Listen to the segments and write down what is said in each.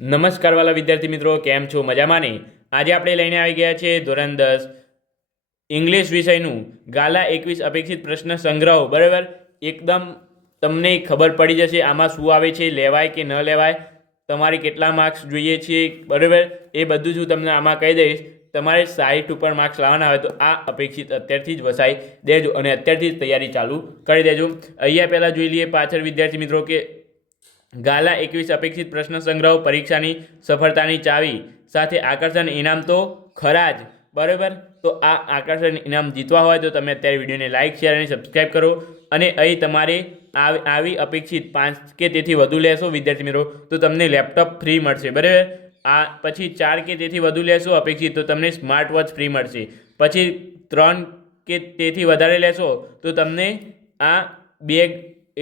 નમસ્કાર વાલા વિદ્યાર્થી મિત્રો, કેમ છો? મજામાં નહીં? આજે આપણે લઈને આવી ગયા છે ધોરણ 10 ઇંગ્લિશ વિષયનું ગાલા 21 અપેક્ષિત પ્રશ્ન સંગ્રહ. બરાબર, એકદમ તમને ખબર પડી જશે આમાં શું આવે છે, લેવાય કે ન લેવાય, તમારે કેટલા માર્ક્સ જોઈએ છે. બરાબર, એ બધું જ હું તમને આમાં કહી દઈશ. તમારે 60 ઉપર માર્ક્સ લાવવાના હોય તો આ અપેક્ષિત અત્યારથી જ વસાઈ દેજો અને અત્યારથી જ તૈયારી ચાલુ કરી દેજો. અહીંયા પહેલાં જોઈ લઈએ પાછળ વિદ્યાર્થી મિત્રો કે ગાલા 21 અપેક્ષિત પ્રશ્ન સંગ્રહ પરીક્ષાની સફળતાની ચાવી સાથે આકર્ષણ ઇનામ તો ખરા જ. બરાબર, તો આ આકર્ષણ ઇનામ જીતવા હોય તો તમે અત્યારે વિડીયોને લાઇક, શેર અને સબસ્ક્રાઈબ કરો. અને અહીં તમારે આવી અપેક્ષિત 5 કે તેથી વધુ લેશો વિદ્યાર્થી મિત્રો તો તમને લેપટોપ ફ્રી મળશે. બરાબર, આ પછી 4 કે તેથી વધુ લેશો અપેક્ષિત તો તમને સ્માર્ટ વોચ ફ્રી મળશે. પછી 3 કે તેથી વધારે લેશો તો તમને આ બેગ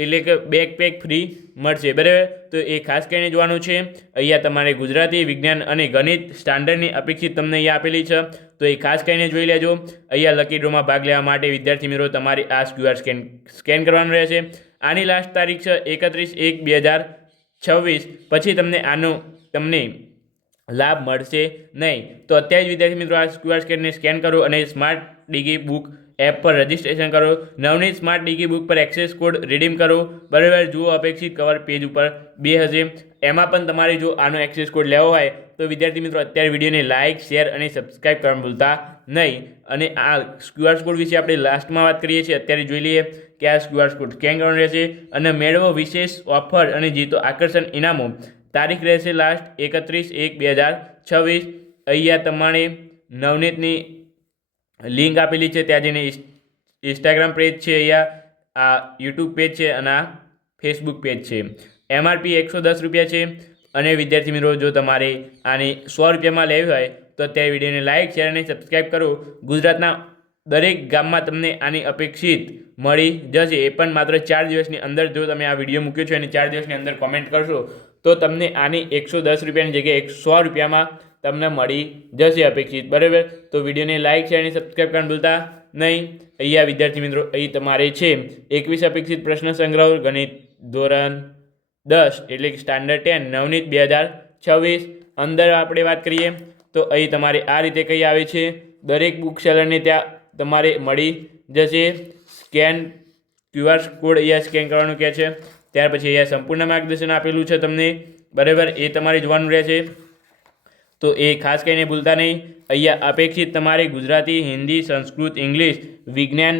એટલે કે બેકપેક ફ્રી મળશે. બરાબર, તો એ ખાસ કરીને જોવાનું છે. અહીંયા તમારે ગુજરાતી, વિજ્ઞાન અને ગણિત સ્ટાન્ડર્ડની અપેક્ષિત તમને અહીંયા આપેલી છે, તો એ ખાસ કરીને જોઈ લેજો. અહીંયા લકી ડ્રોમાં ભાગ લેવા માટે વિદ્યાર્થી મિત્રો તમારે આ QR સ્કેન કરવાનું રહેશે. આની લાસ્ટ તારીખ છે 31/1/2026. પછી તમને લાભ મળશે નહીં. તો અત્યારે જ વિદ્યાર્થી મિત્રો આ QR સ્કેન કરો અને સ્માર્ટ ડિગી બુક એપ પર રજિસ્ટ્રેશન કરો. નવનીત સ્માર્ટ ડિગી બુક પર એક્સેસ કોડ રિડીમ કરો. બરાબર, જુઓ અપેક્ષિત કવર પેજ ઉપર 2 હશે. એમાં પણ તમારે જો આનો એક્સેસ કોડ લેવો હોય તો વિદ્યાર્થી મિત્રો અત્યારે વિડીયોને લાઇક, શેર અને સબસ્ક્રાઈબ કરવાનું ભૂલતા નહીં. અને આ QR કોડ વિશે આપણે લાસ્ટમાં વાત કરીએ છીએ. અત્યારે જોઈ લઈએ કે આ QR કોડ સ્કેન કરવાનો રહેશે અને મેળવો વિશેષ ઓફર અને જીતો આકર્ષણ ઇનામો. તારીખ રહેશે લાસ્ટ 31/1/2026. અહીંયા તમારે નવનીતની લિંક આપેલી છે, ત્યાં જઈને ઇન્સ્ટાગ્રામ પેજ છે, અહીંયા આ યુટ્યુબ પેજ છે અને આ ફેસબુક પેજ છે. MRP 110 રૂપિયા છે. અને વિદ્યાર્થી મિત્રો જો તમારે આની 100 રૂપિયામાં લેવી હોય તો અત્યારે વિડીયોને લાઇક, શેર અને સબસ્ક્રાઈબ કરો. ગુજરાતના દરેક ગામમાં તમને આની અપેક્ષિત મળી જશે. એ પણ માત્ર 4 દિવસની અંદર. જો તમે આ વિડીયો મૂક્યો છે અને 4 દિવસની અંદર કોમેન્ટ કરશો તો તમને આની 110 રૂપિયાની જગ્યાએ 100 રૂપિયામાં તમને મળી જશે અપેક્ષિત. બરાબર, તો વિડીયોને લાઇક, શેર અને સબસ્ક્રાઈબ કરવાનું ભૂલતા નહીં. અહીંયા વિદ્યાર્થી મિત્રો અહીં તમારે છે 21 અપેક્ષિત પ્રશ્ન સંગ્રહ ગણિત ધોરણ 10 એટલે કે સ્ટાન્ડર્ડ 10 નવનીત 2026. અંદર આપણે વાત કરીએ તો અહીં તમારે આ રીતે કઈ આવે છે. દરેક બુક સેલરને ત્યાં તમારે મળી જશે. સ્કેન QR કોડ અહીંયા સ્કેન કરવાનું કહે છે. ત્યાર પછી અહીંયા સંપૂર્ણ માર્ગદર્શન આપેલું છે તમને. બરાબર, એ તમારે જોવાનું રહેશે, તો એ ખાસ કરીને ભૂલતા નહીં. અહીંયા અપેક્ષિત તમારે ગુજરાતી, હિન્દી, સંસ્કૃત, ઇંગ્લિશ, વિજ્ઞાન,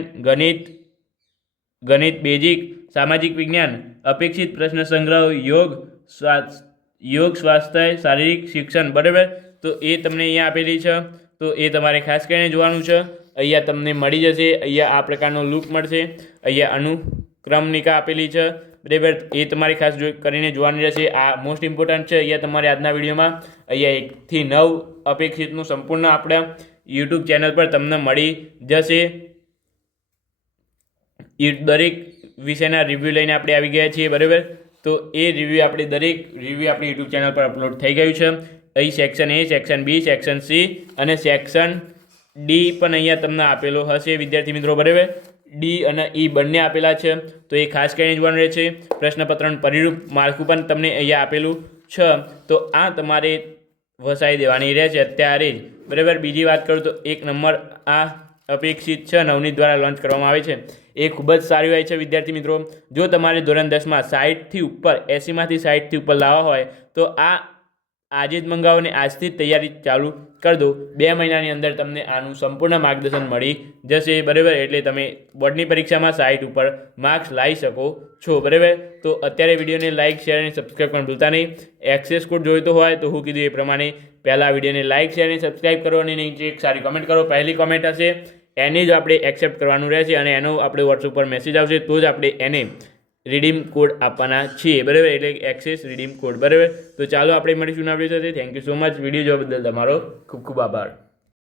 ગણિત બેઝિક, સામાજિક વિજ્ઞાન અપેક્ષિત પ્રશ્ન સંગ્રહ, યોગ, સ્વાસ્થ્ય, શારીરિક શિક્ષણ. બરાબર, તો એ તમને અહીંયા આપેલી છે, તો એ તમારે ખાસ કરીને જોવાનું છે. અહીંયા તમને મળી જશે. અહીંયા આ પ્રકારનો લુક મળશે. અહીંયા અનુક્રમણિકા આપેલી છે. બરાબર, એ તમારે ખાસ કરીને જોવાનું રહેશે. આ મોસ્ટ ઇમ્પોર્ટન્ટ છે. અહીંયા તમારે આજના વિડીયોમાં અહીંયા 1 થી 9 અપેક્ષિતનું સંપૂર્ણ આપણા યુટ્યુબ ચેનલ પર તમને મળી જશે. દરેક વિષયના રિવ્યૂ લઈને આપણે આવી ગયા છીએ. બરાબર, તો એ રિવ્યૂ આપણી યુટ્યુબ ચેનલ પર અપલોડ થઈ ગયું છે. અહીં section A, section B, section C અને સેક્શન D પણ અહીંયા તમને આપેલો હશે વિદ્યાર્થી મિત્રો. બરાબર, D અને E બંને આપેલા છે, તો એ ખાસ કરીને જોવાનું રહે છે. પ્રશ્નપત્રનું પરિરૂપ માળખું પણ તમને અહીંયા આપેલું છે, તો આ તમારે વસાવી દેવાની રહેશે અત્યારે જ. બરાબર, બીજી વાત કરું તો 1 નંબર આ અપેક્ષિત છે નવનીત દ્વારા લોન્ચ કરવામાં આવે છે. એ ખૂબ જ સારી હોય છે વિદ્યાર્થી મિત્રો. જો તમારે ધોરણ 10માં 60થી ઉપર 80માંથી 60થી ઉપર લાવવા હોય તો આ આજે જ મંગાવો અને આજથી જ તૈયારી ચાલુ કરી દો. 2 મહિનાની અંદર તમને આનું સંપૂર્ણ માર્ગદર્શન મળી જશે. બરાબર, એટલે તમે બોર્ડની પરીક્ષામાં 60 ઉપર માર્ક્સ લાવી શકો છો. બરાબર, તો અત્યારે વિડીયોને લાઇક, શેર અને સબસ્ક્રાઈબ કરવાનું ભૂલતા નહીં. એક્સેસ કોડ જોઈતો હોય તો હું કીધું એ પ્રમાણે પહેલાં વિડીયોને લાઇક, શેર અને સબસ્ક્રાઈબ કરો અને નીચે એક સારી કોમેન્ટ કરો. પહેલી કોમેન્ટ હશે એને જ આપણે એક્સેપ્ટ કરવાનું રહેશે અને એનો આપણે વોટ્સઅપ પર મેસેજ આવશે તો જ આપણે એને રિડીમ કોડ આપવાના છીએ. બરાબર, એટલે એક્સેસ રિડીમ કોડ. બરાબર, તો ચાલો આપણે મળીશું આપણી સાથે. Thank you so much. Video જોવા બદલ તમારો ખૂબ ખૂબ આભાર.